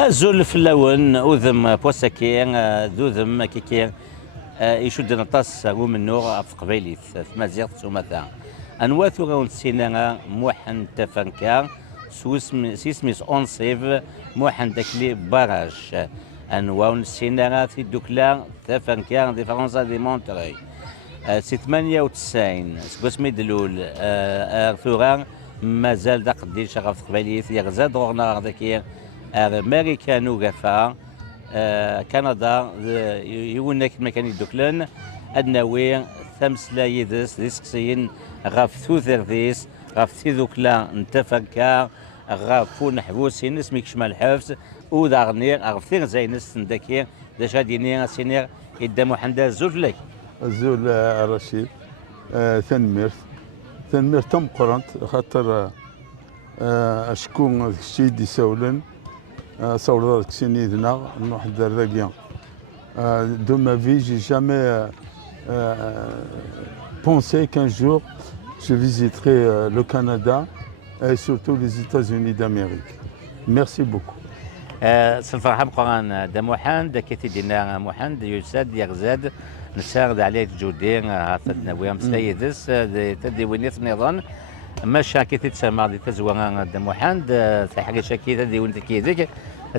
الزول في اللون أذم بوسكي ذوذم كيكي يشد نطاس ومنو في قبيليت في مزيغ سومتا أنواثو غاون سينا موحن تفنكا سيسميس أونسيف موحن داكلي باراج أنواون سينا في دوكلا تفنكا دي فرنسا دي مونتري سي 98 سكوسمي دلول ثوران مازال دا قدي شغف في قبيليت يغزاد غورنا غداكي امريكانو غافا كندا يونك مكان يدوكلن ادناوي ثمسلا يدس ديسكسين غاف ثوثر ديس غاف ثيذوكلا نتفكا غاف نحبوسين اسمك شمال حفظ وداغنير غاف ثير زينس نداكي داش غادي سينير يدا محمد زول لك الزول رشيد تنميرت تم قرنت خاطر اشكون الشيء دي سولن صورت سيني دنا نروح الدراجيان de ma vie j'ai jamais pensé qu'un jour je visiterai le Canada et surtout les États-Unis d'Amérique. Merci beaucoup. سنفرحان قران دا موحان دا كيتي دينا موحان دا يساد يغزاد نساغد عليه جودين هاتنا ويام سيدس تدي وينيث نظام ماشا كي تتسمع دي تزوان دا موحان تحري شاكي تدي وين كيديك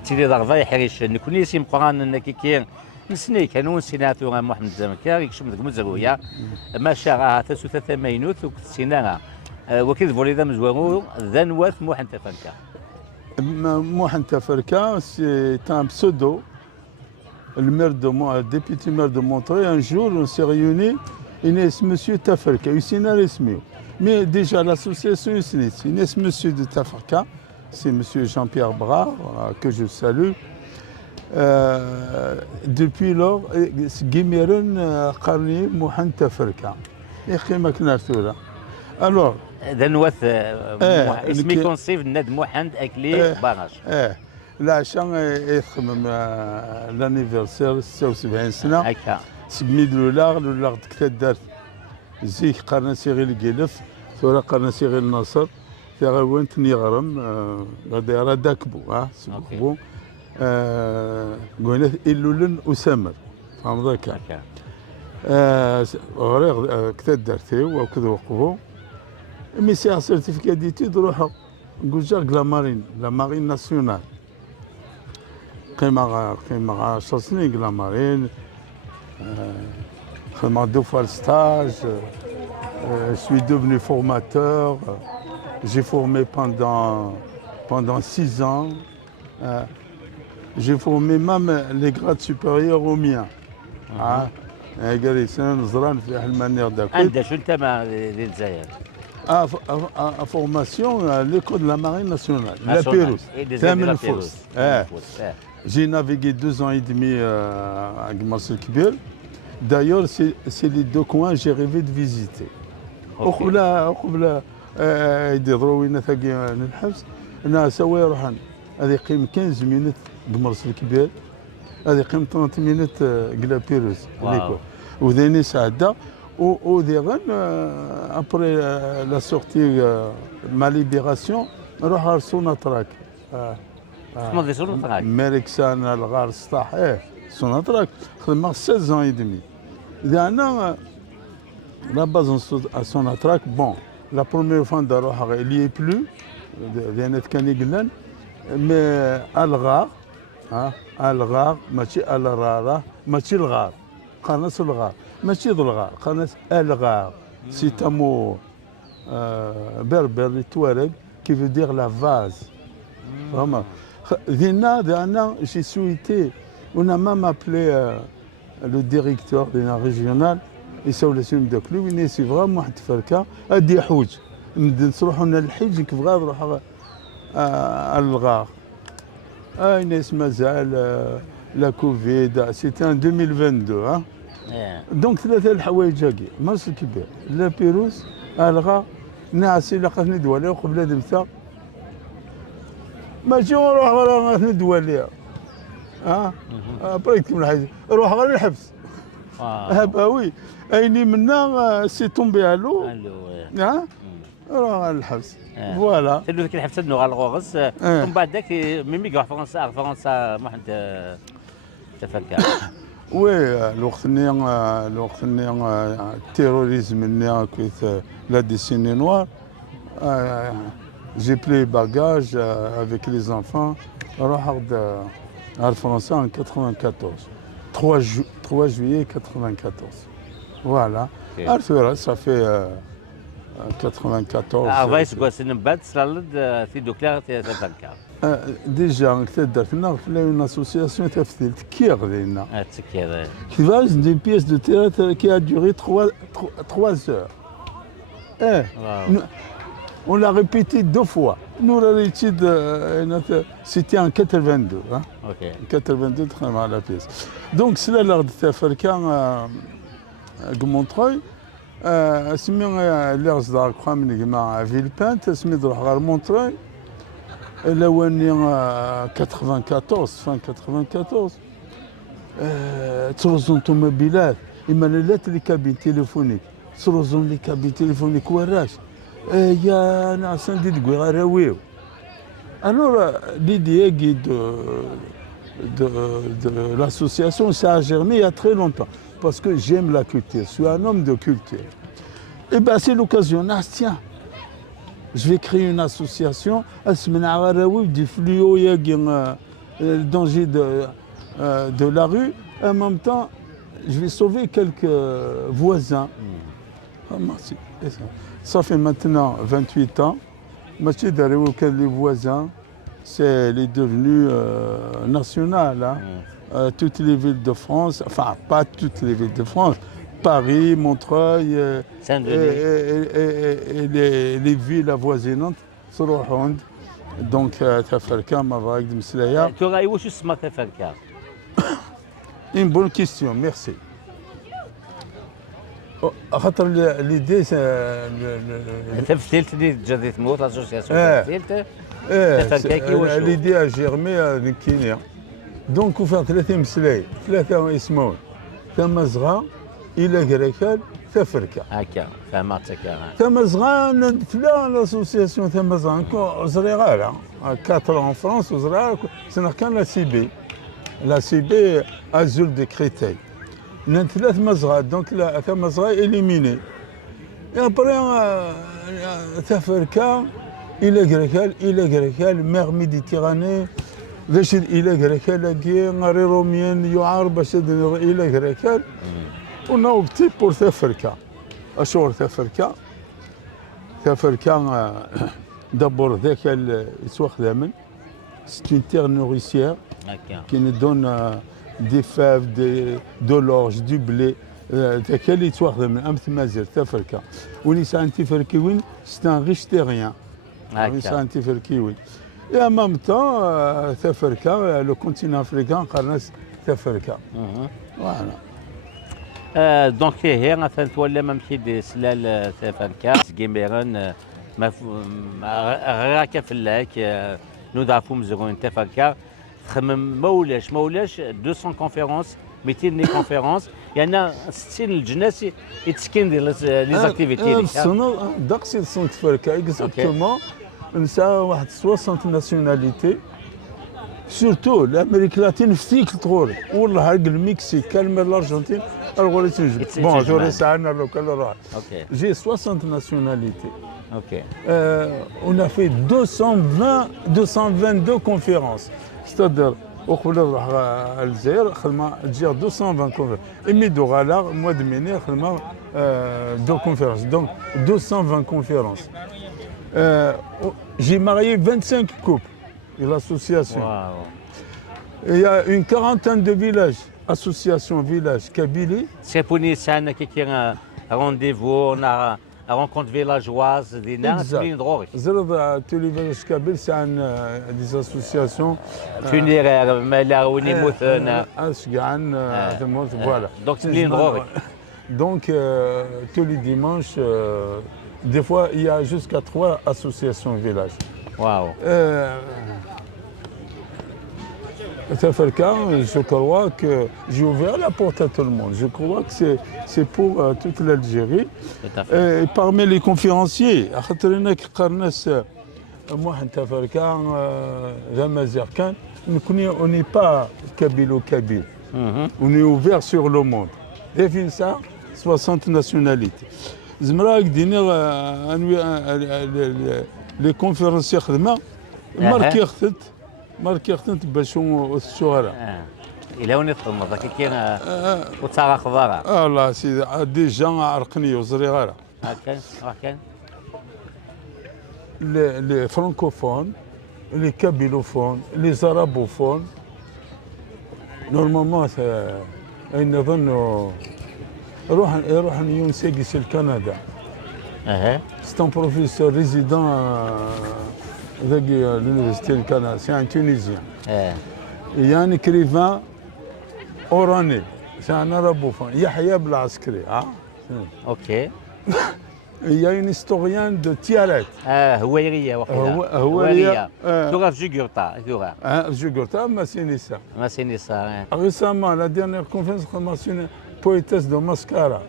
تيدي ضغضا يحريش نكوني سيم قران نكيكي نسني كانوا سيناتو محمد زمكار يكشم دك مزرويا ماشا هاتا سوتا ثمانينوت وكتسينا وكيد فوليدا مزوارو ذنوات موحن تفنكا Mohamed Tafarka, c'est un pseudo. Le député maire de Montreuil, un jour, on s'est réunis, il est monsieur Tafarka, mais déjà l'association est monsieur de Tafarka, c'est monsieur Jean-Pierre Brard, que je salue. Depuis lors, Guimeren Qarni Mohamed Tafarka. Alors, ذنوث اسمي كونسيف ند موحد اكلي باراج العشاء يخمم لانيفرسير 76 سنه هكا سميد لولاغ دكتا زيك قرنا سيغي الكيلف ثورة قرنا سيغي النصر ثورة وين تنيغرم غادي راه داكبو سبقبو قلنا إلولن أسامر فهم ذاك غريغ كتا دارتي وكذا وقفو Mais c'est un certificat d'études, la marine nationale. La marine, deux fois le stage, je suis devenu formateur, j'ai formé pendant 6 ans, j'ai formé même les grades supérieurs aux miens. Formation à l'école de la marine nationale, la Pérouse. J'ai navigué 2 ans et demi à Gmars Kibir. D'ailleurs, c'est les 2 coins que j'ai rêvé de visiter. هذه قيم 15 minutes قمرص الكبير، هذه قيم 30 minutes قلا بيروز. وذيني سعدة. Au début, après la sortie de ma libération, je suis allé à Sonatrach. Meriksan, Al-Ghar, Stah, Sonatrach. J'ai 16 ans et demi. La base à Sonatrach, bon, la première fois il n'y est plus, mais Al-Ghar, Machi Al-Rara, Machi Al-Ghar. قناص الغار ماشي ذو الغار قناص الغار سي تامو بربر توارق qui veut dire la vase vraiment دينا j'ai souhaité on a même appelé le directeur de la régionale يسولسون داك لو c'est vraiment واحد فركه ادي حوج نروحوا لنا الحج كيف غا نروح الغار ناس مازال la Covid, c'était en 2022. Hein? Donc, ثلاثة الحوايج هاكي، مصر الكبير، لا بيروز، الغا، ناعسي لقاتني دوالي وقبل دمثا. ماشي نروح غير ندواليها. بريك من الحاجة، نروح غير الحبس. وي، أيني منا سي تومبي علو. راه الحبس فوالا. تلو ذيك الحبسه نوغ الغوغس ومن بعد ذاك ميمي كاع فرنسا ما حد تفكر. وي الوقت اللي التيروريزم اللي كنت لا ديسيني نوار جي بلي باجاج افيك لي زانفون نروح على فرنسا en 94 3 juillet 94 فوالا. عرفتوا ça fait 94 عرفايس كواسن من بعد صلالد في دوكلا تفكر. ديجا درنا في اون اسوسياسيون تفتيل تكيغ لينا تسكر كيفاش دي بيس دو تhéâtre qui a duré 3 heures. On l'a répété 2 fois. Nous c'était en 82. Hein? اوكي. 82 à la pièce. Donc c'est là lors de Tafarka Montreuil. سمي اللي صدار كخوا من جماعة فيلبانت سمي نروح غير مونتروي لواني 94 فان 94 تروزون طوموبيلات إما لات لي كابين تليفونيك تروزون لي كابين تليفونيك وراش يا ناس ندي تقول غراويو. Alors l'idée de l'association, ça a germé il y a très longtemps, parce que j'aime la culture, je suis un homme de culture. Et bien c'est l'occasion, tiens, je vais créer une association, du fluo, le danger de la rue, en même temps, je vais sauver quelques voisins. Ça fait maintenant 28 ans. Monsieur Darou, les voisins, c'est devenu national. Hein. Toutes les villes de France, enfin pas toutes les villes de France, Paris, Montreuil et les villes avoisinantes se rejoignent. Donc, Tafarka, Mavag, Mslaya. Tu aurais où juste ma Tafarka? Une bonne question, merci. L'idée, c'est. تفصيلت دي جدي تموت لاسوسياسيون تفصيلت تفكاكي واش l'idée a germé à Kenya. Donc وفات 3 مسلاي 3 اسمون ثم صغار الى كركال تفركه هكا فهمتك. ثم صغار ندفلا لاسوسياسيون ثم صغار صغيره 4 en France وصغار سنه كان لا سي بي ازول دي كريتاي ثلاث مزغات دونك ثم مزغات إليميني. ابري تفركه الى كركال ميغ ميديتيراني باش الى كركال كي غاري روميان يعار باش الى كركال ونوبتي بور تفركه اشور تفركه دابور ذاك يتوخدمن سي اون تير نوريسيير qui nous donne des fèves, de l'orge, du blé. ذاك اللي يتوخدم أمثل مازال تفركه ونسان تفركيوين c'est un riche terrien. نسان تفركيوين. Et en même temps, Tafarka, le continent africain, قرناس تفركه. Voilà. دونك هي مثلا تولى ممشي دي سلال تفركه جيميرن غاكا فلاك نضعفوا مزغون تفركه خمم مولاش 200 كونفيرونس 200 ني كونفيرونس يعني 60 الجناس يتسكن ديال لي زاكتيفيتي ديالك. داكسي الصون تفركه اكزاكتومون نسا واحد 60 ناسيوناليتي سورتو الامريك لاتين في تيك الطغوري والله هاك المكسيك كلمه الارجنتين الغولي تنجم بون جوري ساعنا لوكال روح. J'ai 60 nationalités. On a fait 222 conférences. C'est-à-dire وقبل نروح الجزائر خدمه تجي 220 كونفيرونس ايمي دو غالا موا دو ميني خدمه 2 كونفيرونس دونك 220 كونفيرونس. J'ai marié 25 couples de l'association. Il y a une quarantaine de villages, associations, villages, Kabylie. C'est pour nous, c'est un rendez-vous, on a une rencontre villageoise, des nains, c'est une drogue. Tous les villages Kabyles, c'est des associations. Funéraires, Malaouni, Mouthana. Ashgan, voilà. Donc c'est une drogue. Donc tous les dimanches, des fois, il y a jusqu'à 3 associations villages. Waouh. je crois que j'ai ouvert la porte à tout le monde. Je crois que c'est pour toute l'Algérie. Tout à fait. Et parmi les conférenciers, on n'est pas kabyle. On est ouvert sur le monde. Et fin ça, 60 nationalités. زمراك دينا les conférenciers خدمة ماركي خدمت باش الشهراء. الى وين تخدم كي كاين وتاع اخبار الله سيدي ديجا عرقني وزري غير هكا راه كاين les francophones, les kabylophones, les arabophones. Normalement نظن يروح يونسيكس الكندا. C'est un professeur résident de l'université du Canada, c'est un Tunisien. Il y a un écrivain oranais, c'est un arabophone, Yahya Blaskri. Ok. Il y a une historienne de Tiaret. هويريه وقيلا هويريه لغه جوجورتا Jugurta Massinissa. ما سينيسا Récemment, la dernière conférence, on a mentionné une poétesse de Mascara,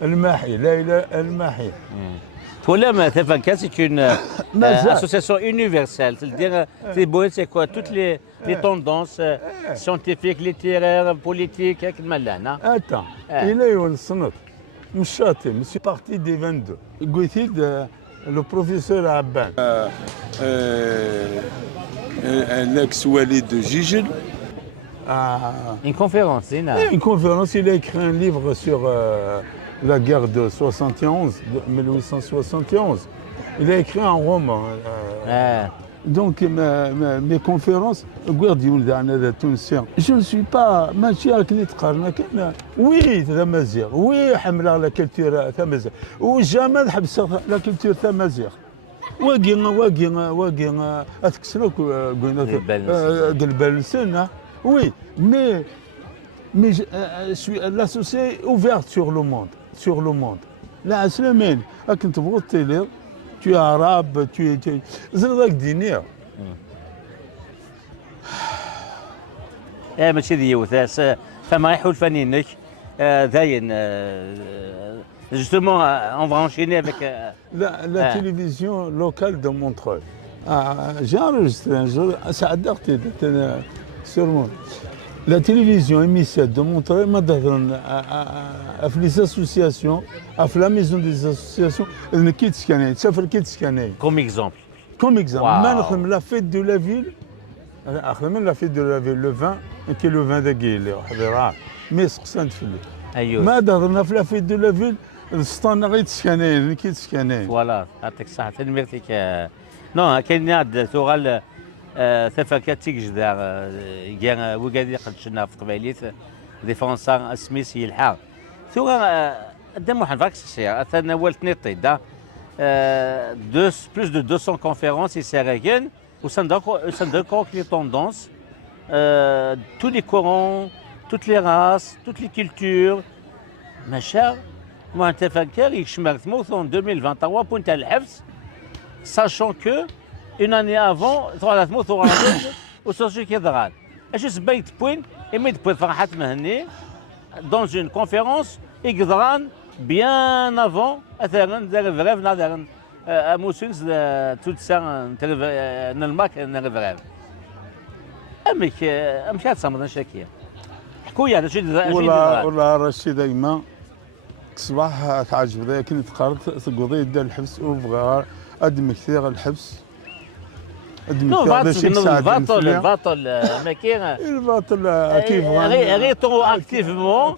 El Mahi, Leila El Mahi. Voilà, c'est une association universelle. C'est-à-dire, c'est quoi toutes les tendances scientifiques, littéraires, politiques, Attends, il est une sonate. Mchati, je suis parti des 22. Gouthid, le professeur Abban, l'ex-wali de Gigel, Une conférence, c'est une conférence, il a écrit un livre sur la guerre de 71, 1871. Il a écrit un roman. Donc mes conférences, je ne suis pas oui تمازيغ oui حمل la culture تمازيغ وجامد حبس la culture تمازيغ واقي اتكسلوك قلب السنة oui mais je suis l'associé ouverte sur le monde لا اسلامين كنت تبغى تيلي tu es arabe, tu es... زرقك دينية. ماشي ديوث فما يحول فنينك داين justement on va enchaîner avec la télévision locale de Montreuil. J'ai enregistré un jour, sûrement. La télévision émissaire de Montreuil m'a donné les associations, la maison des associations, comme exemple. Comme exemple, wow. La fête de la ville, le vin, qui est le vin de Guille, mais c'est ما دهرنا في لافيت دو لا فيل السطان غير تسكانين كي تسكانين فوالا يعطيك الصحة تنميرتك نو كاين ناد ثغال ثفاكات تيجدار كاع وكادي قد شنا في قبايليت دي فرنسا سميس يلحق ثغا قدام واحد فاكسير اثنا والت نيطي دا plus de 200 conférences ici à Regen au sein de les tendances tous les courants toutes les races toutes les cultures ما شاء moi تفكر يشمر ثموث en 2023 بوينت الحبس sachant que une année avant ثلاث ثموث وصوشي كيضغط اش سبيت بوين اميد بوين فرحات مهني dans une conférence يقدران bien avant اثرا دار فريف نادر اموسينز توت سان نلماك نرفريف امك امشات صمد شاكيه حكويا هذا شي ولا رشيد دايما صباح تعجب ذاك كنت قررت تقضي ديال الحبس وبغى ادم كثير الحبس الباطل ما كاين الباطل كيف غير تو اكتيفمون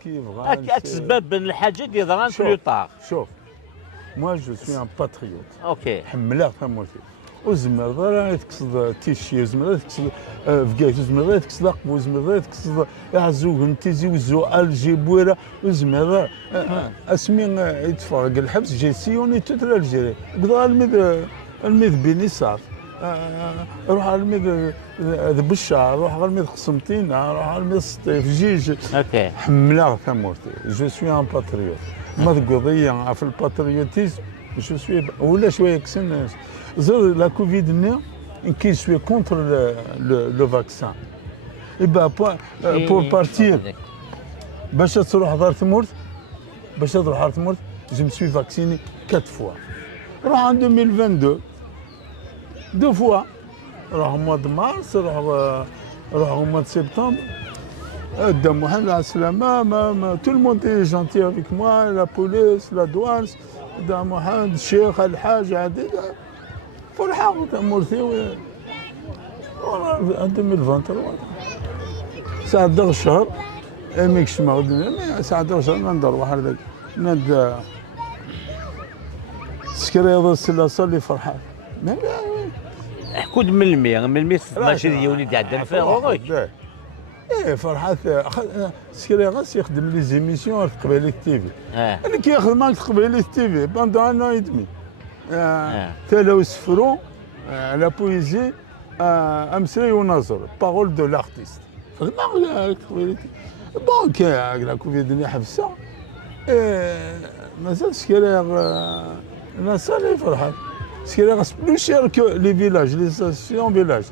سبب من الحاجات اللي ظهران بلو طار شوف moi je suis un patriote اوكي حملها ثموتي وزمر راه تقصد تيشي زمر تقصد فكاك زمر تقصد قبو زمر تقصد عزوق نتيزي وزو الجيبويره وزمر اسمي يتفرق الحبس جي سيوني توت الجيري قدر الميد بيني صار روح على الميد بشار روح على الميد قسمتينا روح على الميد سطيف جيج اوكي حملها ثموتي جو سوي ان باتريوت ما قضيه في الباتريوتيزم جو سوي ولا شويه كسن زر لا كوفيد ني كي سوي كونتر لو فاكسان يبقى بور بارتير باش تروح دار ثمورت باش تروح دار ثمورت جو مسوي فاكسيني 4 فوا روح en 2022 2 فوا روح au mois de mars روح au mois de septembre Dame Mohamed Asselama, tout le monde est gentil avec moi, la police, la douane, Dame Mohamed, Cheikh, Al-Hajj, Adil, pour le حق مرثي en 2023 ساعة دغ الشهر ميكش ما ساعة دغ الشهر ندور واحد ذاك ند سكريض السلاسة اللي فرحان كود من المية ماشي ديوني تعدل فيها ايه فرحات سكري غاس يخدم لي زيميسيون في قبيله تيفي اللي كيخدم معاك في قبيله تيفي بوندون ان اي دمي تلاوس فرون لا بويزي امسري ونظر بارول دو لارتيست خدم معاك قبيله بون كي لا كوفيد اللي حبسه مازال سكري الناس اللي فرحات سكري غاس بلو شير كو لي فيلاج لي ستاسيون فيلاج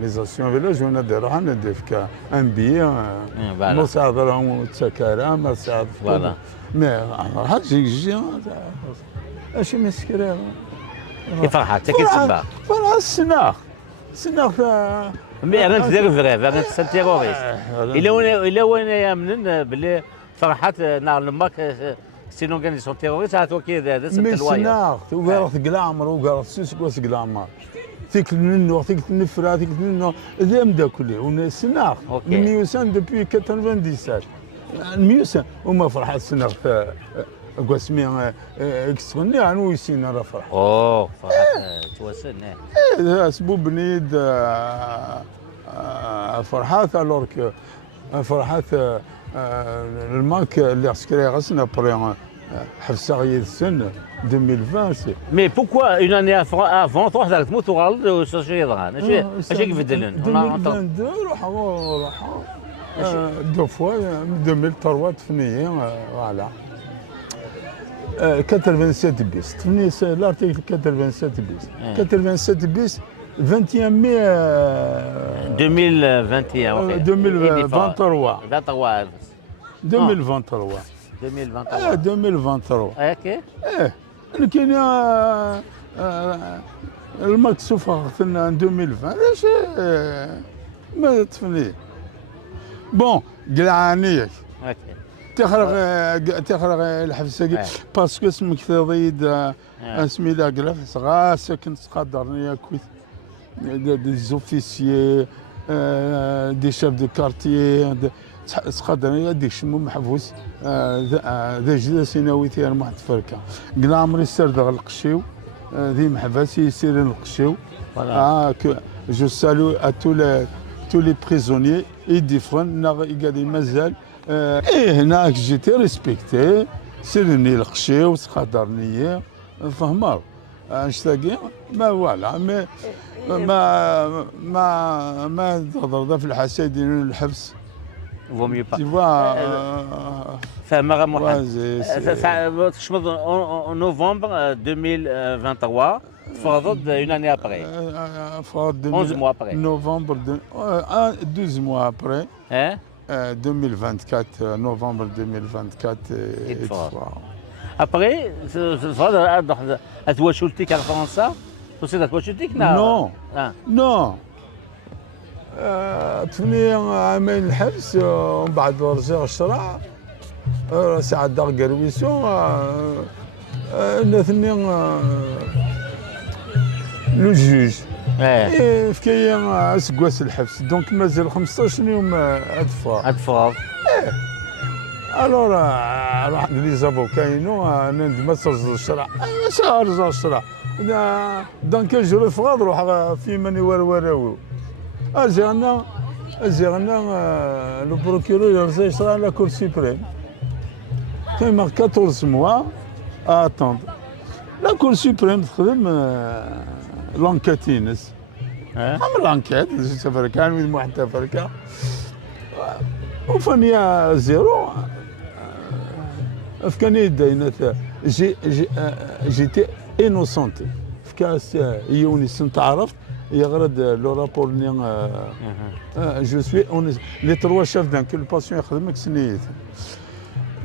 Les anciens villages, on a des rahan, des cas, un billet, مساعد لهم تسكر مساعد فوالا مي هادشي اش مسكره كيف فرحات كتسبح فرحة السناخ مي غير تدير فريف غير تسال تيروريست الا وين يامنن بلي فرحات نهار الماك سينو كان يسون تيروريست هاتو كي هذا سبت الوايا مي السناخ وقالت قلامر وقالت سوسك واس قلامر تيك منه تيك النفرة تيك منه ذا مدا كله ونسناخ الميوسان دوبي 97 الميوسان وما فرحة السناخ قسمي اكستغني عنو يسينا راه فرحة اوه فرحة توسن ايه سبوب بنيد فرحات الورك فرحات الماك اللي عسكري غسنا بري حفصة السنة 2020 سي مي بوكوا اون اني افون تروح دارك تموت وغلط واش يضران اش كيف يدلن 2022 روحوا دو فوا 2003 تفنيين فوالا 87 بيس تفني لارتيكل 87 بيس 87 بيس 21 مي 2021 2023 2023 2023 اوكي كاين المكسوف اخذنا 2020 علاش ما تفني بون قلعانيك تخرج الحبسه باسكو اسمك تضيد اسمي لا قلف صغار ساكن تقدرني كويت دي زوفيسيي دي شيف دو كارتيي تقدرني ديك شمو محبوس ذا جدا سيناوي تيار واحد فركه قلنا عمري سير دغ القشيو ذي محباسي يسير القشيو جو سالو ا تو لي بريزونيي يديفرون قاعدين مازال هناك جيتي ريسبكتي سيرني القشيو تقدرني فهمر نشتاقي ما فوالا ما تهضر في الحسايدين الحبس vaut mieux pas. Tu vois. فما محمد تشمد en novembre 2023 تفرضت une année après. 11 mois après. Novembre 12 mois après. 2024 novembre 2024 Après تفرض اتواشلتك على فرنسا تصير اتواشلتك نو نو تفني عامين الحبس ومن بعد رجع الشرع ساعة دار قرويسيون نثني لو جوج في كاين سكواس الحبس دونك مازال 15 يوم ادفار الور راح لي زافوكاينو ما ترجع الشرع رجع الشرع دونك جوري فغاد روح في من يوروراو أجينا le procureur يرجع يشرع على كور سوبريم كاين 14 mois à attendre لا كور سوبريم تخدم لانكاتينس عمل لانكات تفركان من واحد تفركه وفنيا زيرو فكاني داينات جيتي انوسونتي فكاس يوني سنت عرفت يغرد لو رابور جو سوي لي تروا شاف d'inculpation يخدمك سنيت.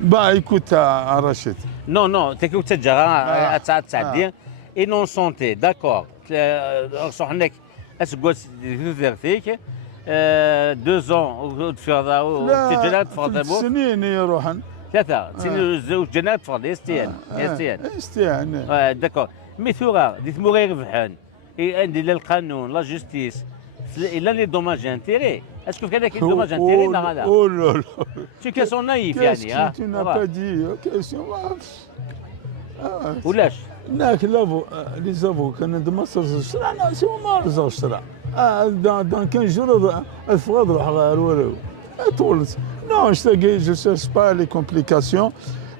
Bah écoute, Rachid. Non, non, t'es que tu as dit innocente, d'accord. Est-ce que tu as 2 ans تفرض تجنات تفرض سنين يروحن 3 سنين زوج جنات تفرض يستيان يستيان داكور مي ثورة دي ثموري يربحان عندي القانون لا جوستيس الا لي دوماج انتيري اسكو كان كاين دوماج انتيري لا لا او لا لا سي كاسون نايف يعني tu n'as pas dit question ولاش هناك لي زافو كان دمصر شرعنا سي ما رزق الشرع دان 15 جور الفراد راح غير طولت نو اشتاقي جو سيرش با لي كومبليكاسيون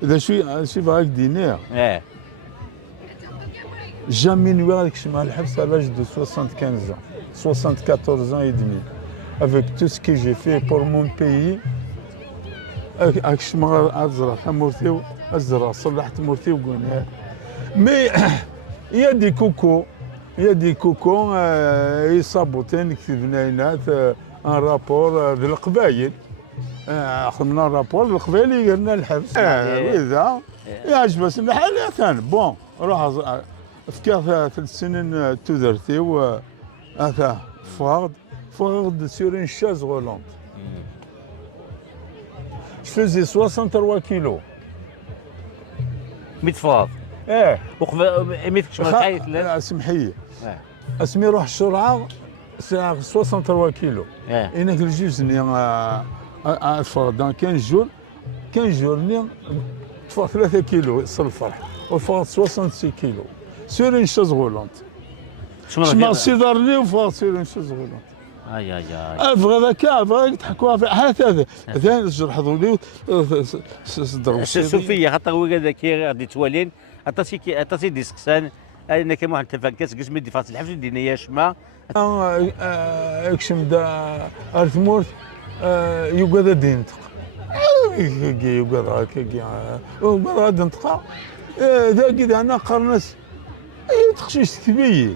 اذا شي فاك دينير جامي نوي هذاك الشيء مع الحبس à l'âge de 75 ans 74 ans et demi avec tout ce que j'ai fait pour mon pays هاك الشيء ازرع حمورتي ازرع صلحت مورتي وقلنا مي il y a des cocons يصابوتين كتبنا هنا ان رابور ذي القبايل خدمنا رابور القبايل قلنا الحبس واذا يعجبس الحال ثاني بون روح فكر 3 سنين تودرتي و هذا فرد sur une chaise roulante. Je faisais 63 kilos. متفاض ميتكش ما سمحيه اسمي روح الشرعه 63 كيلو هناك الجوزني الفرد دان 15 جور ني تفوق 3 كيلو صل الفرح وفوق 66 كيلو سور ان شاز غولونت شما سيدارني وفوق سور ان شاز غولونت اي افغا ذاك تحكوا هذا جرحوا لي صدروا صوفيا خاطر هو هذاك غادي توالين عطاسي ديسكسان انا كان واحد التفانكاس قسم دي فاصل الحفل دينا يا شما اكشم دا ارثمورت يقعد دينتق يقعد هكا وقعد دينتق ذا كذا انا قرنس تخشيش كبير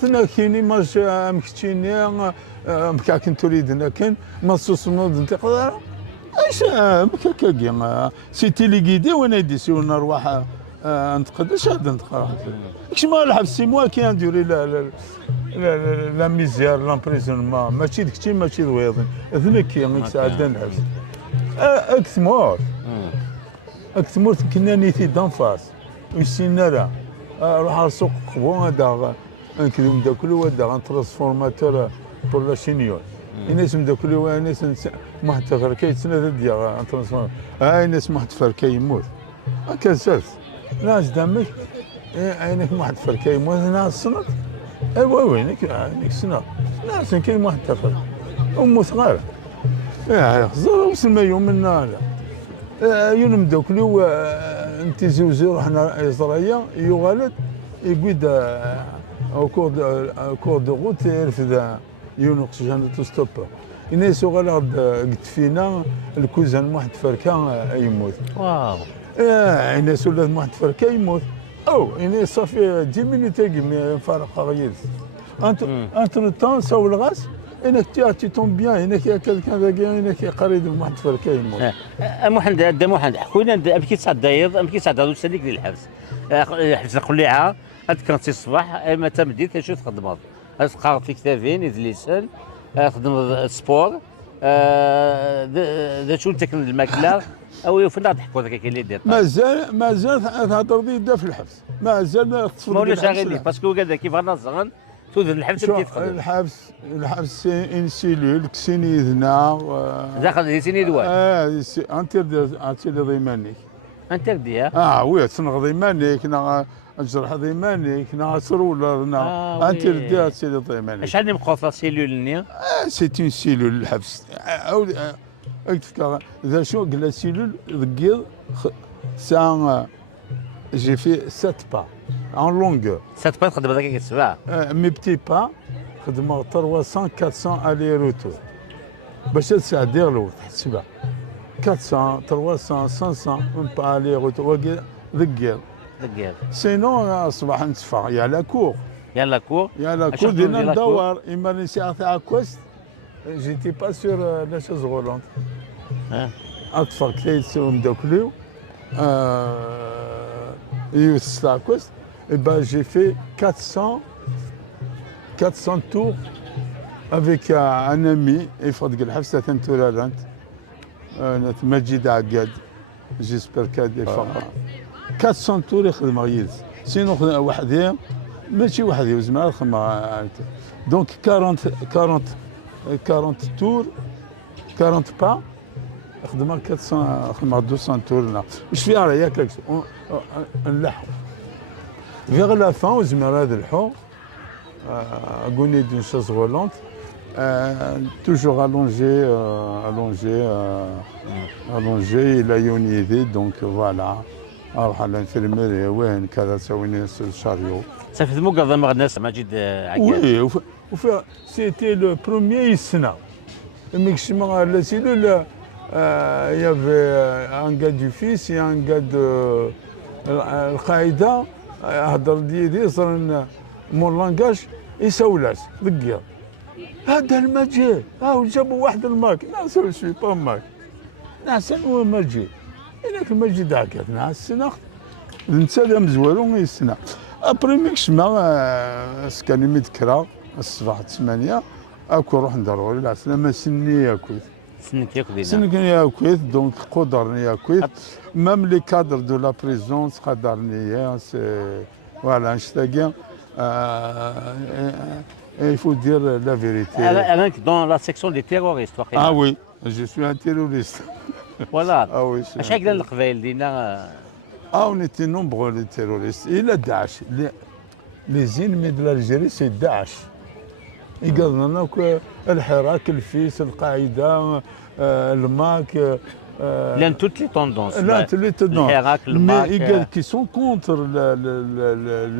ثنا كيني ماش مكتشيني مكاكن تريدنا كان مصوص نوض نتقدر ايش مكاكا سيتي لي كيدي وانا ديسي ونروح نتقدر شاد نتقدر كش ما الحبس سي موا كي نديري لا ميزير لامبريزونمون ماشي داكشي ماشي ذويضين ذنك كي ساعدنا الحبس اكثمور كنا نيتي دانفاس ويسينا لا روح على سوق قبو هذا نكذب داكلو هذا ترانسفورماتور بور لا شينيول الناس مداكلو الناس واحد تفركاي تسنى ديال ترانسفورماتور الناس واحد تفركاي يموت هكا سالت ناس دامك عينك واحد تفركاي يموت ناس صنت ايوا وينك سنة ناس كاين واحد تفرك امو صغيره خزر وسلم يوم منا يوم مداكلو انت زوزو رحنا اسرائيل يغالد يقعد au cours de route يرفد يونقص جانتو ستوبر الناس غالد قد فينا الكوزان واحد فركه يموت واو الناس ولاد واحد فركه يموت او الناس صافي 10 مينوت كي فارق غير انتر طون ساو الغاز انك تي توم بيان انك يا كالكان ذاك انك قريب واحد فركه يموت محمد دا محمد حكونا امكي تصعد دايض امكي تصعد هذا السنيك ديال الحبس حبس القليعه هاد كانت الصباح اما تمديت شو تخدم تقرا في كتابين يدليسن تخدم السبور ذا شو تكن الماكله او يوفنا تحكوا ذاك اللي دير مازال تهضر بيدا في الحبس مازال مولاش غادي باسكو هذا كيف غنصغن تودر الحبس بديت تخدم الحبس ان سيلول كسينيدنا داخل سينيد واحد انتر ضيمانيك انتردي وي تنغ ضيمانيك نجرح ضيمانيك سرول انتردي سيلي ضيمانيك شحال مقوطه سيلول ني سي اون سيلول الحبس اذا شو قال سيلول ذكير سان جي في 7 با en longueur 7 با تخدم هذاك السبعه مي بتي با خدمه 300 400 الي روتور باش تساعد له تحسبها 400 300 500 من با الي روتور ذكير ذكير سينو اصبح نتفا يا لا كور يا لاكور يا لا كور دينا ندور اما نسي تاع كوست جيتي با سور لا شوز غولونت اطفال كليتو مدوكليو يوس تاع كوست اي با جي في 400 tours avec un ami يفضل الحبسه تنتولالانت مجيد عقاد جيسبر كاد 400 tours يخدم غيز سينو وحدي ماشي وحدي وزعما خدمه دونك 40 tours 40 pas خدمه 400 خدمه 200 tours لا واش فيها راه ياك نلحو فيغ لا فان وزعما هذا الحو agonie d'une chaise volante, toujours allongé, il a ionisé, donc voilà. Alors à l'infirmerie, وين كذا سوينا الشاريو. صافي مقدم الناس ماجد عقاد. Oui, c'était le premier ISNA. Maximum la cellule, il y avait un gars du fils et un gars de Al-Qaïda, هضر دي صار مون لانجاج يسولاس دقيق هذا المجي جابوا واحد الماك ناس شوي با ماك ناس هو مجي هناك المجي داك ناس سنخ نسى مزوالو يسنا ابري ميكش ما سكاني مذكره الصباح 8 اكو روح ندروا لا سلامه سني ياكل سنك ياكل دونك قدرني ياكل ميم لي كادر دو لا بريزون قدرني سي فوالا نشتاقي il faut dire la vérité. Dans la section des terroristes. Ah oui, je suis un terroriste. Voilà. Ah oui. شحال قال القبائل دينا on était nombreux les terroristes. Et la Daesh, les ennemis de l'Algérie, c'est Daesh. يقال لنا الحراك الفيس القاعدة الماك L'un toutes les tendances. Là, les tendances. Mais mais qui sont contre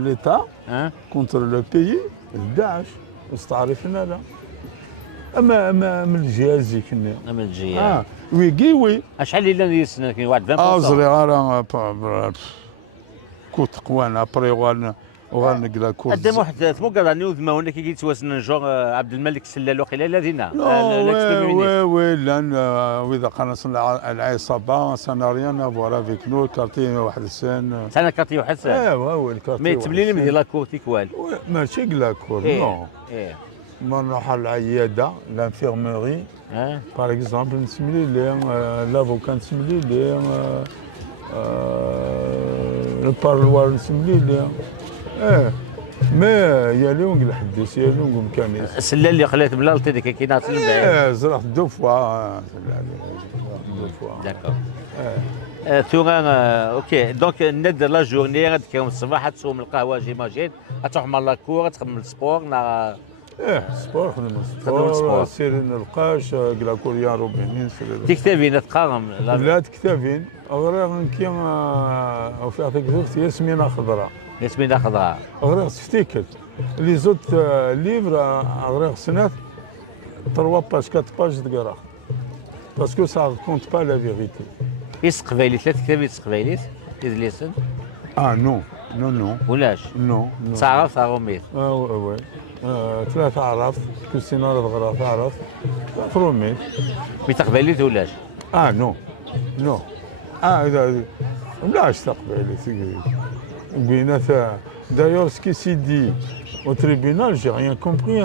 l'État, hein? Contre le pays, Daesh, استعرفنا لا. أما من الجهة زيكني. من الجهة. وي. شحال اللي يسنى كاين واحد 20%. أزري غير كوت قوانا أبري وغنقلا كورس. قدام واحد ثمو قال نيوز ما هنا كي تواسن جون عبد الملك السلال وقيلا الذين وي لان واذا قالنا العصابه سنا ريان افوار افيك نو كارتي واحد السن سنه كارتي واحد السن ايوا الكارتي مي تبليني من لاكور تيكوال ماشي لاكور نو ما نروح العياده لانفيرموري باغ اكزومبل نسمي لي لافوكا نسمي لي البارلوار نسمي لي ما يالو نقول حديث يالو نقول كانيس السله اللي خلات بلالتي ديك كي ناس بعيد زرعت دو فوا داكور ثوران اوكي دونك ندير لا جورني غتكون الصباح تسوم القهوه جيماجين غتروح مع لاكور تخدم السبور سبور خدم السبور سير نلقاش كلا كوريان روبينين تكتبين تقارم لا تكتبين غير كي وفي عطيك ياسمين خضراء ياسمين خضراء غير تفتكر لي زوت ليفر غير سنات 3 باج 4 باج تقرا باسكو سا كونت با لا فيغيتي يسقبايلي ثلاث كتابات يسقبايليت يزليسن نو ولاش نو تعرف روميت وي ثلاثة عرفت كريستينا تغرا تعرف روميت مي تقبايليت ولاش نو إذا ولاش تقبايليت بيناتها d'ailleurs ce qui s'est dit au tribunal j'ai rien compris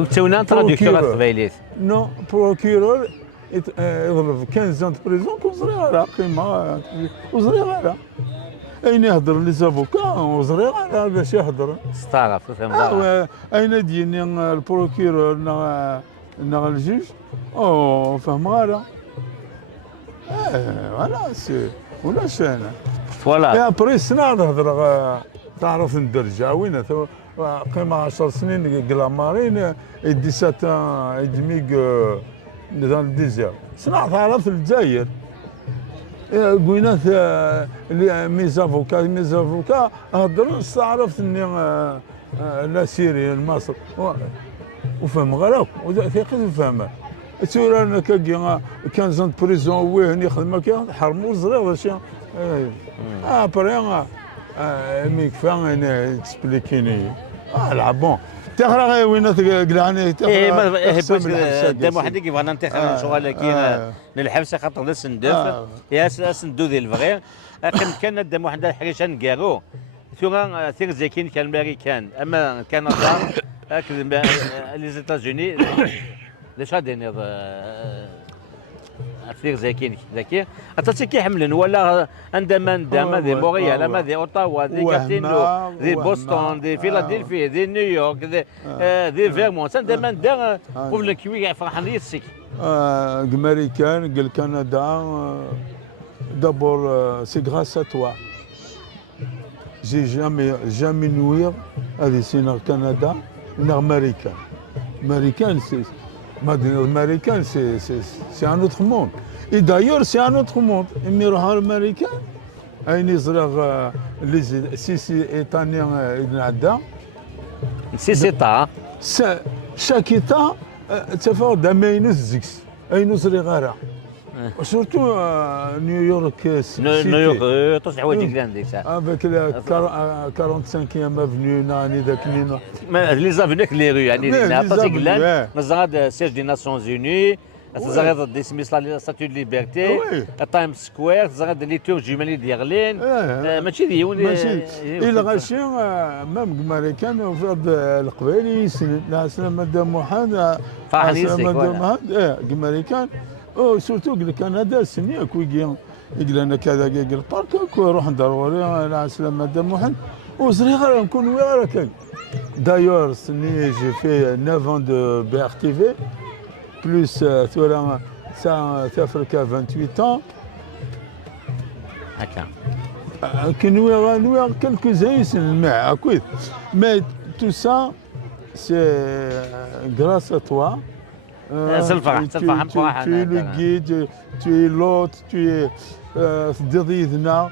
وتسوينا تراديكتور تقبايليت نو بروكيرور يضرب 15 ans de prison وزريغه قيمه وزريغه اين يهضر لي زافوكا وزريغه باش يهضر استعرف فهم اين ديني البروكيرور نا الجيج فهم غالا فوالا سي ولا شانا فوالا يا ابري سنه نهضر تعرف ندرجه وين قيمه 10 سنين كلامارين 17 ادمي dans le désert. صنعت عرفت الجزائر قوينات ميز افوكا هضروا استعرفت اني لا سيري مصر وفهم غير ثقيت فهمها تورا انا كاكي 15 بريزون وين يخدم كي حرموا الزرير باش ابري مي كفا انا تسبليكيني لا بون تقرا وين تقلعني تقرا دام واحد كيف انا ننتخب شغل كي للحبس خاطر لا سندوف يا سندو ديال الفغي كان دام واحد الحريشه نكارو ثم ثير زيكين كان الامريكان اما كندا لي زيتازوني ليش غادي نض ثير زيكين ذاكي حتى كيحملن ولا عندما ندم ذي مونريال ما ذي اوتاوا ذي كاتينو ذي بوسطن ذي فيلادلفيا ذي نيويورك ذي فيرمون عندما ندم قبل كوي فرحان يسك امريكان قال كندا d'abord c'est grâce à toi. J'ai jamais nuire à des au Canada, une américaine. Américaine, c'est un autre monde. Et d'ailleurs, c'est un autre monde. Mais l'américain, si c'est italien, si c'est ça. Chaque État, c'est fort d'amener des surtout New-York City. New-York, تصلح وجهك عندك ساعة. Avec la 45e avenue ناني ذاك نينا. لي زافونيك لي رو يعني نعطيك لان نزغاد سيج دي ناسيونز يوني تزغاد دي سميس لا ستاتيو دو ليبرتي تايم سكوير تزغاد لي تور جمالي ديالين ماشي ديون ماشي إلا غاشي مام امريكان في القبائلي لا سلام دام محمد فرحان يسك امريكان او سورتو قال كندا سني كوي قال انا كذا قال البارك كوي روح ندور على سلام دام محمد وصغير نكون وين كان دايور سني جي في 9 ans de BRTV plus ثورة ça تفركا 28 ans هكا كنوي quelques années مع اكيد mais tout ça c'est grâce à toi. C'est le فرح tu es le guide, tu es l'hôte, tu es تديضنا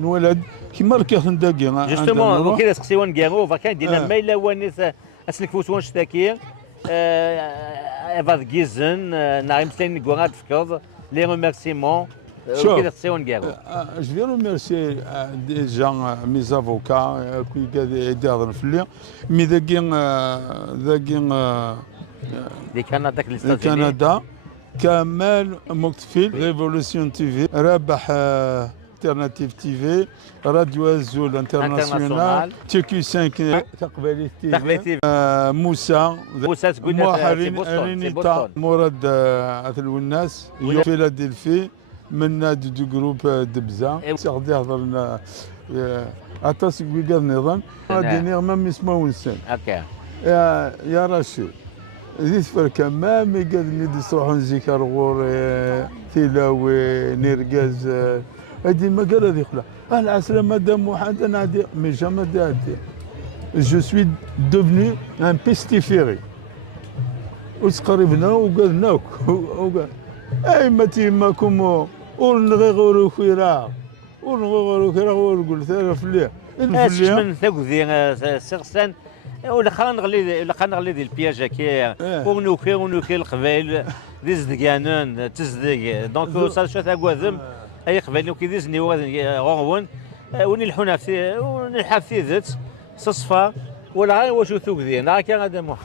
نولد كيما راك نداقي جوستومون وكي تسقسيون كانو فكان دينا ما الا وانيس اسلك فوسون شتاكي فاد كيزن نعم سين كوغاد فكر لي ريميرسيمون وكي تسقسيون كانو je vais remercier des gens mes avocats qui يديروا فيا مي ذاكي دي كندا كمال مكتفل ريفولوسيون تي في رابح الترناتيف تي في راديو ازول انترناسيونال تي كي 5 تقبلي تي موسى محرين رينيتا مراد الوناس فيلادلفي من نادي دو جروب دبزه غادي يهضر لنا عطاس كويكاد النظام غادي نغمم يسمعوا نسان هكا يا رشيد ذي تفركا ما قادني دي تروحون زيكار غور تلاوي نرقاز هادي ما قال هذي خلا العسلة مادام محمد انا عادي مي جامي عادي جو سوي دوفني ان بيستيفيري وتقربنا وقالناك اي ما تيماكم ونغي غورو خيرا ونقول ثلاث فليه من ثقذي سغسان ولا خلينا نغلي ديال البياج كي ونوكي القبائل دي زدقانون تزدق دونك صار شو ثا قوذم اي قبائل كي ديزني غون ونلحونا في ونلحى في ذات صصفه ولا غير واش ثوك ديالنا هكا غادا مو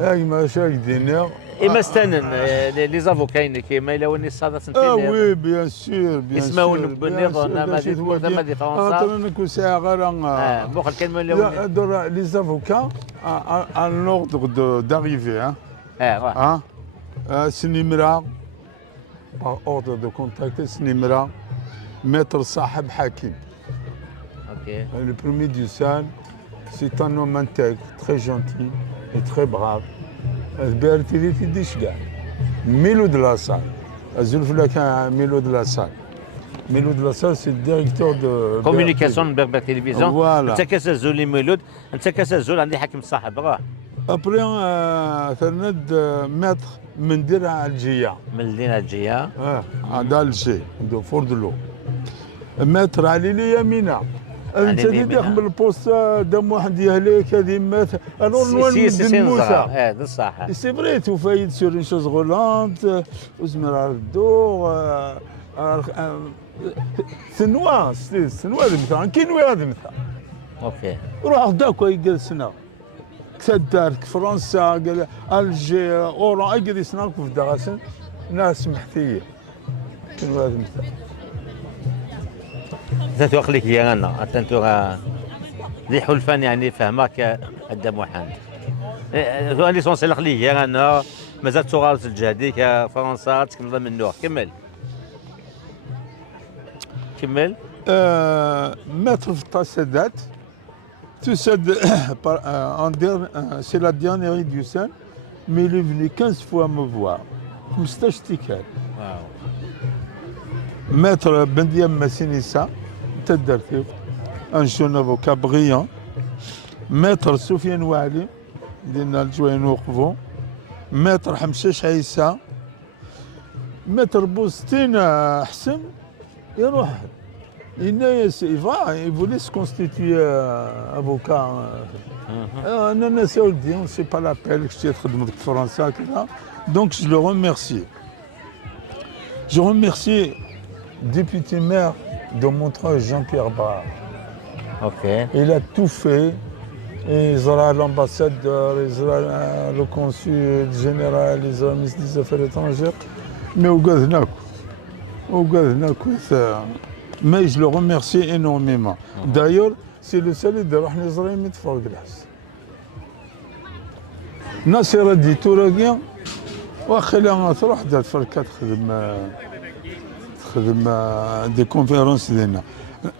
اي ما شاك دينا اما استنن لي زافوكاين كيما الا وني الصاده سنتين وي بيان سور يسمعوا بالنظام ما دي ما دي فرنسا انا كو ساعه غير بوخ الكلمه الاولى لي زافوكا ان اوردر داريفي سنيمرا اوردر دو كونتاكت سنيمرا متر صاحب حكيم اوكي le premier du salle c'est un homme intègre très gentil et très brave BRTV تديش كاع ميلو دو لا سال الزلف كان ميلو دو لا سال ميلود لاسال سي الديريكتور دو كوميونيكاسيون بربر تلفزيون فوالا انت كاسازول لي ميلود انت كاسازول عندي حاكم صاحب راه ابري ثرند متر من درع الجيه من المدينه الجيه عندها الشي دو فور دو لو متر على اليمينه انت داخل البوست دم واحد يهلك هذه مات العنوان من موسى هذا صح سي فري تو فايد سور اون شوز غولانت وزمر على الدور ثنوا ثنوا مثلا كاين واحد مثلا اوكي. روح داك يجلسنا كتدار فرنسا قال الجير اورا يجلسنا في دغاسن ناس محتيه كاين واحد مثلا تتوقع لك يا انا انتو ذي حلفان يعني فهمك قد محمد هو ليسونسيال خليه يا انا مازال تغالط الجهدي كفرنسا تكمل منه كمل كمل. Maître Tassadat, tout ça, c'est la dernière du sein, mais il est venu 15 fois me voir. مستشتكى. واو. Maître Bendiam Massinissa, tête d'article, un jeune avocat brillant. Maître Soufiane Ouali, دينا الجوين وقفوا. Maître حمشاش عيسى. Maître بوستين حسن يروح. Il voulait se constituer avocat. Non, c'est pas l'appel que je suis de français. Donc je le remercie. Je remercie le député maire de Montreuil, Jean-Pierre Barre. Ok. Il a tout fait. Ils aura l'ambassadeur, ils aura le consul général, ils aura le ministre des Affaires étrangères. Mais au Gaznak, mais je le remercie énormément. D'ailleurs, c'est le seul qui راح نزرين متفوق الحس. ناصر دي توراقيا وخليها تروح دات فركات تخدم دي كونفيرونس ديالنا.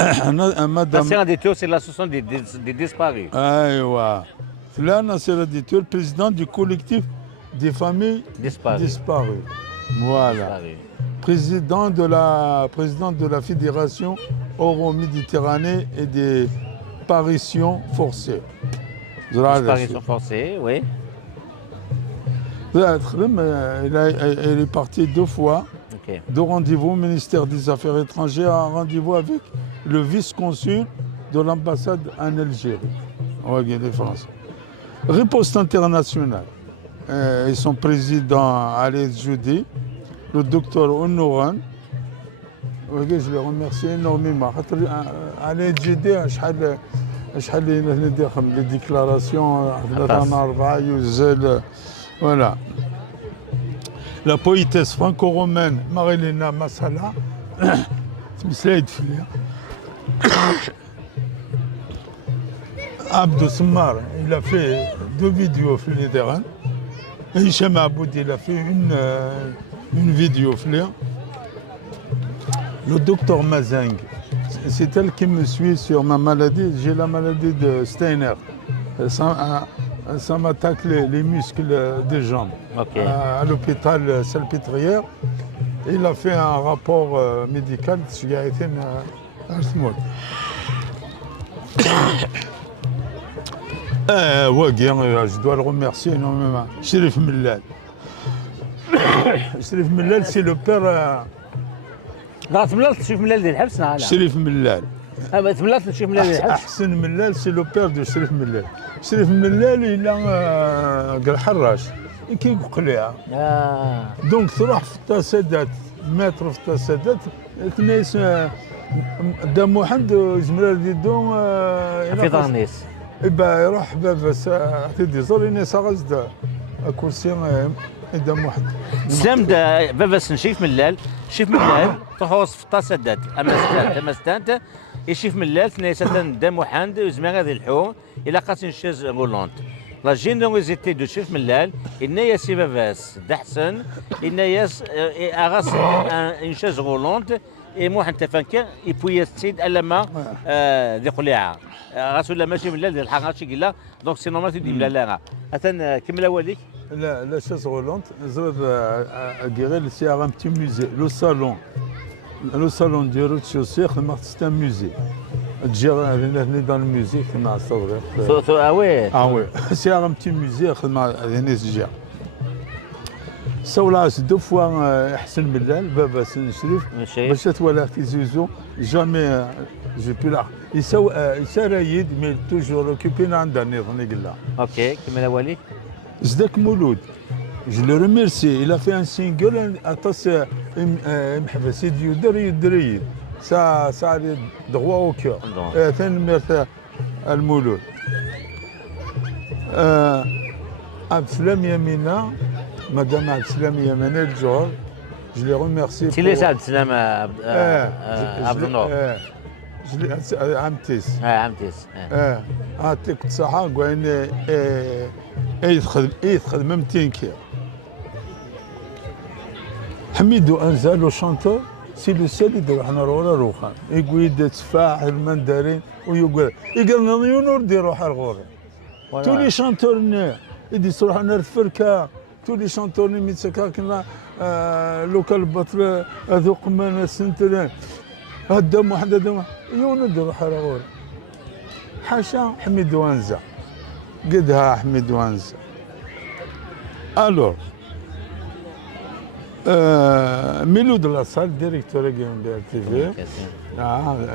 انا مدام L'ancien détour, c'est l'association des disparus. ايوا لا ناصر دي تور président du collectif des familles disparues. Voilà. Disparus. Président de la Fédération Euro-Méditerranée et des Paritions forcées. Disparition forcée, oui. Elle est partie 2 fois, Ok. 2 rendez-vous au ministère des Affaires étrangères, un rendez-vous avec le vice-consul de l'ambassade en Algérie. Regardez France. Riposte internationale. Et son président Alain Joudi. Le docteur Honoran, je le remercie énormément. Alain Joudi, les déclarations, voilà. La poétesse franco-romaine Marilena Massala, Abdou Soumar, il a fait 2 vidéos sur les terrains. Hicham Aboud, il a fait une vidéo fleur. Le docteur Mazing, c'est elle qui me suit sur ma maladie. J'ai la maladie de Steiner. Ça m'attaque les muscles des jambes. Okay. À l'hôpital Salpêtrière, il a fait un rapport médical qui a été je dois le remercier énormément. Chérif Millal. Chérif Millal, c'est le père. Chérif Millal ديال الحبس نهار. Chérif Millal. تملات Chérif Millal ديال الحبس. Ahsen Millal, c'est le père de Chérif Millal. Chérif Millal, il a قال حراش كيبقى ليها. دونك تروح في التسدات متر في التسدات تناس دا محمد جمال ديدون في دارنيس. إبا يروح بس اعتدي زور الناس غزدا كرسي قدام واحد سلام باباس شيف ملال تحوص في التصدات اما ستانت يشيف ملال ثنايسة دام وحاند وزمان هذه الحوم الى قاسين شاز غولونت لا جينيروزيتي دو شيف ملال إن ياسي باباس دحسن إن ياس اغاس ان شاز غولونت اي موحن تفانكا يبويا تسيد الا ذي قليعه غاسو لا ماشي ملال ديال الحق هادشي قيلا دونك سي نورمال تدي ملالا اثن كمل واليك. La chaise roulante, c'est un petit musée. Le salon du rez-de-chaussée, c'est un musée. Dans le musée, ah ouais. Ah ouais. C'est un petit musée. سولا 2 fois حسن بلال بابا سن شريف باش تولى في زوزو جامي جي بي لا يسرايد مي توجور اوكيبي عندنا نظني قلا. اوكي كمل واليك. زداك مولود جو لو ريميرسي il a fait un single اطاس محبس يدري ça a droit au cœur. Droit. ثاني مرتاح المولود. عبد السلام يمينة مدام عبد السلام يمينة الجوهر je les remercie. سي ليش عبد السلام عبد النور. عمتيس. عمتيس. يعطيك الصحة كاين يخدم 200 كيلو. حميدو أنزا لو شانتور سي لو سيل يدير حنا رونا روخان يقول يد تفاح المندرين ويقول يقول يونور دي روح الغوري تولي شانتور يدي تروح انا الفركه تولي شانتور ميتسكا كنا لوكال بطل ذوق من سنتين هدام واحد هدام يونور دي روح الغوري حاشا حميد وانزا قدها حميد وانزا الور Milo de la Salle, directeur de BRTV.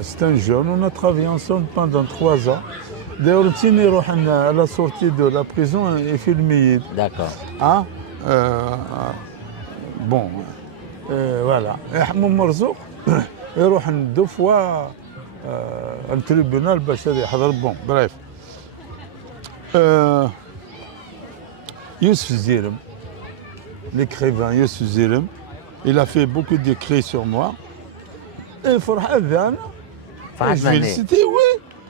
C'est un jeune, on a travaillé ensemble pendant 3 ans. D'ailleurs, à la sortie de la prison et filmé. D'accord. Bon, voilà. Hammoum Marzouk, il y a 2 fois au tribunal, bon, bref. Youssef Zirem. L'écrivain Youssef Zirem, il a fait beaucoup d'écrits sur moi. Et Farhad Zan, je vais le citer, oui.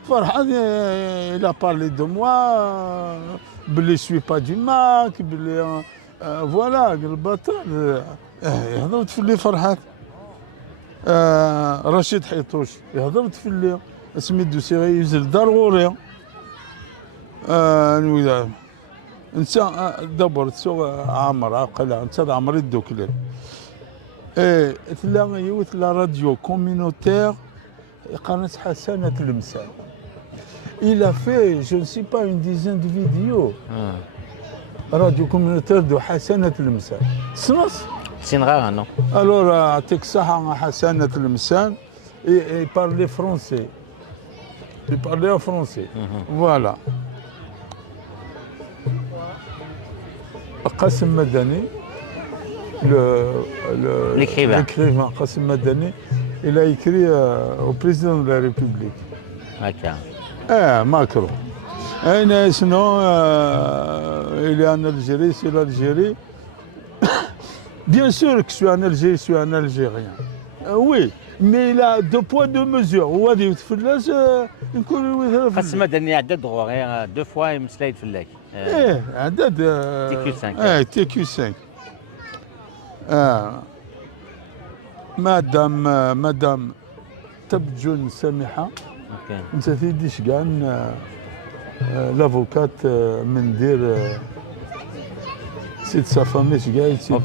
Farhad, il a parlé de moi, je ne suis pas du Mac, voilà, le bâtard. يهضر تفلي فرحات رشيد حيطوش يهضر تفلي سميتو سي غيزل دار غوريا انت دبر تسوق عمر عقل انت عمر الدوكلين تلا يوث لا راديو كومينوتير قناه حسنه المسان il a fait je ne sais pas une dizaine de vidéos راديو كومينوتير دو حسنه المسان سنص سينغار نو alors يعطيك الصحه حسنه المسان il parlait français il parlait en français voilà Qasem Madani, l'écrivain Qasem Madani, il a écrit au président de la République. Macron. Sinon, il est en Algérie, c'est l'Algérie. Bien sûr que je suis en Algérie, je suis un Algérien. Oui, mais il a 2 poids 2 mesures. Qasem Madani عدد غير 2 fois يمسلايد في الليل. عدد تي كيو 5 مدام تبجن سامحه انت تيديش كاع لافوكات من دير سيت سا فامي اش كاع يتسيد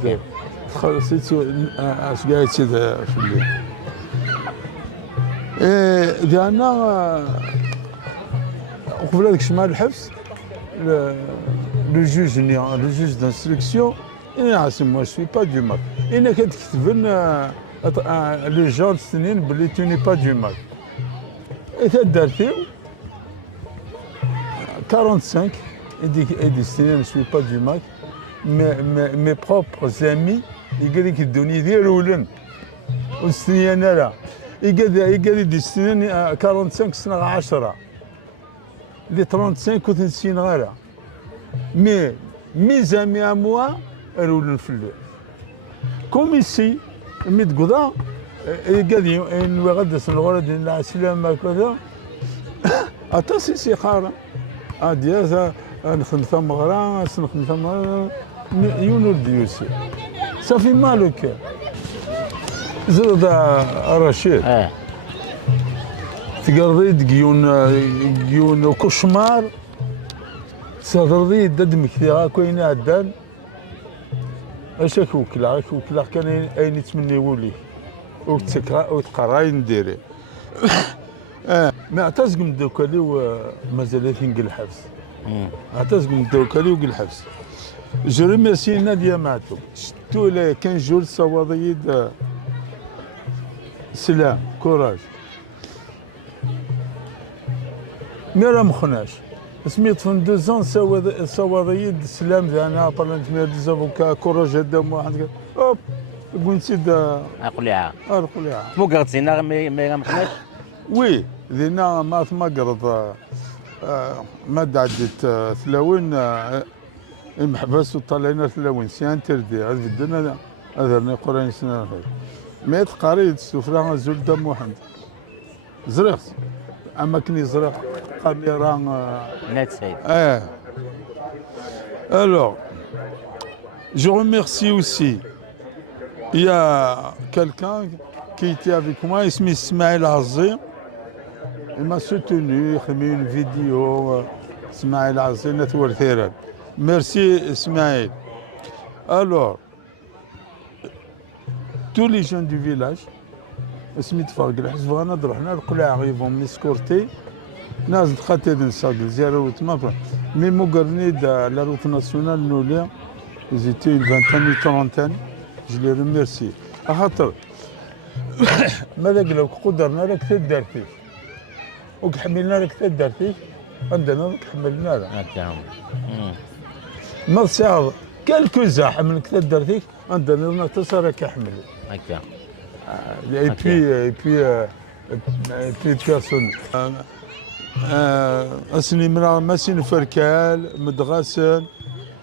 سيت اش كاع يتسيد في الليل ديالنا قبل هذاك شمال الحبس le juge d'instruction, moi je ne suis pas du Mac. Il n'y a que les gens qui tu n'es pas du Mac. Et cette date, 45, il dit je ne suis pas du Mac. Mes propres amis, ils disent qu'ils donnent des roulins. Ils disent 45 سنة 10. Les 35 كنت نسين غيرها مي mes amis à moi رولن في الليل كوم يسي مي تقضى قال انو غدا الغرض ديال السلامه كذا اتصي سيخاره ديازا نخدم ثم غرا نخدم ثم يونو ديوسي صافي مالك زرد رشيد تقرضي ديون كوشمار تهضري دد مكثيرا كاين عدان اش كوكلا كان اين يتمنى يولي وتقراي نديري ما اعتزق من دوكالي ومازال ثينق الحبس اعتزق من دوكالي وقل الحبس جو ريميرسي ناديه معتو شتو لا كان جول صواضيد سلام كوراج مي راه مخناش سميت فون 2 صواضيد سلام انا بارلمنت مير ديزافوكا كوراج هذا واحد اوب قلت سيد قليعه القليعة. مو قرطينا ما مقناش. وي دينا ما تمقرض ما دعدت ثلاوين المحبس وطلعنا ثلاوين سي انتردي هذا بدنا هذا قراني سنه خير ميت قريت سفرة زول دم واحد زرقت اما كني زرق كاميرا نات سعيد. Alors, je remercie aussi. Il y a quelqu'un qui était avec moi, il s'appelle Ismaël Azzi. Il m'a soutenu, il a mis une vidéo. Ismaël Azzi, Network Theater. Merci Ismaël. Alors, tous les jeunes du village, سميت فرق الحزب غنض رحنا القلاع يفون ميسكورتي ناس دخلت نساقل زيارة وتما مي مقرني لا روت ناسيونال نولي زيتي الفانتان وطرونتان جو لي ريميرسي خاطر ماذا لو قدرنا لك تدارتي وكحملنا لك تدارتي عندنا لك حملنا لك هكا ما صعب كالكو زاح من تدارتي عندنا لنا تصير كحمل هكا. Et puis personne. أصلي ماشي فركال مدغسل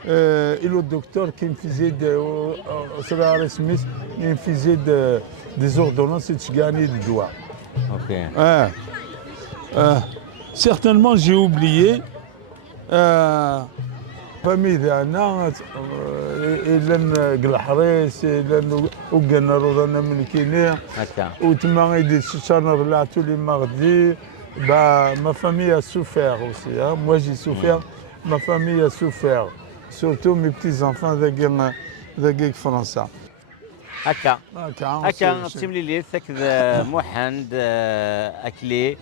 إلو الدكتور كي مفيزيد سرار سميث مفيزيد دي زوردونونس تشكاني الدواء. اوكي. Certainement j'ai oublié. فمي ديالنا إلا الحريس إلا وقلنا روضنا من كينيا هكا. وتما يدي شانر لا tous les mardis. Ma famille a souffert aussi. Hein. Moi j'ai souffert, ma famille a souffert. Surtout mes petits-enfants de français. هكا هكا تملي ثكذا موحند اكلي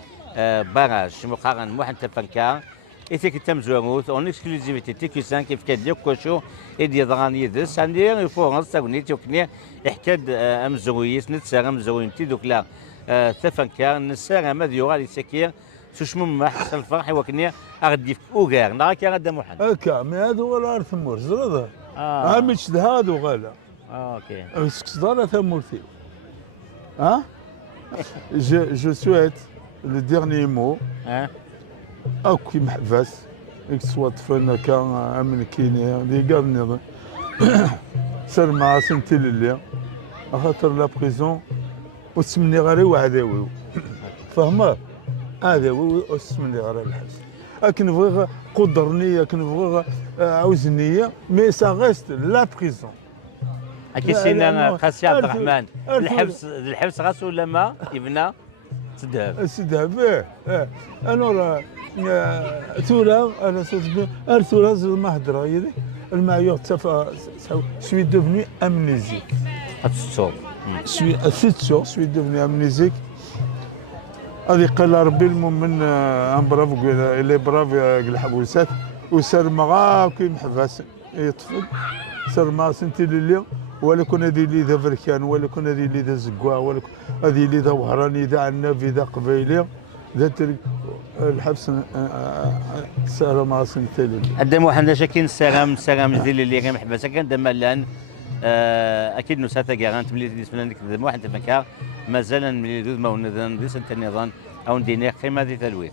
باراج مقارن موحند تفنكا إثيك تمزوموت اون اكسكلوزيفيتي تيكو سان كيف كاد كوشو إدي ضغان يدس عندي يفورنس تاكوني توكني يحكاد امزويس نتسا امزوين تي دوك لا تفنكا نسا ما ديو غادي سكير سوشمم ما حصل الفرح وكني اغدي اوغار نراك غدا موحد هكا مي هذا هو الارث مور زرده مش هذا غالا اوكي اسكسدار ثمورتي ها je souhaite le dernier mot اكو محبس اكسوا طفلنا كان امن كينيا اللي قال نظام سر مع سنتي للي خاطر لا بريزون وتسمني غير وعداوي فهمت عداوي وتسمني غير الحبس لكن نبغي قدرني لكن نبغي عاوزني مي سا غيست لا بريزون اكيد سينا قاسي عبد الرحمن الحبس غاس ولا ما يبنى تذهب تذهب انا ثورة انا ثورة زعما ما هضره هي المعيار سوي دوفني امنيزيك سوي دوفني امنيزيك هذه قال ربي المؤمن ان برافو لي برافو الحبوسات وسار مغا كي محبس يطفل سار ما سنتي ليلي ولا كون هذه اللي ذا فركان ولا كون هذه اللي ذا زكوا ولا هذه اللي ذا وهراني ذا عنابي ذا قبيلي ذا الحبس سار ما سنتي ليلي قدام واحد شاكين سلام ديال اللي كان محبس كان دم الان اكيد نساتا كارانت ملي بالنسبه لك واحد تفكر مازال ملي دوز ما ونذن دي سنت النظام او نديني قيمه ذي تلويث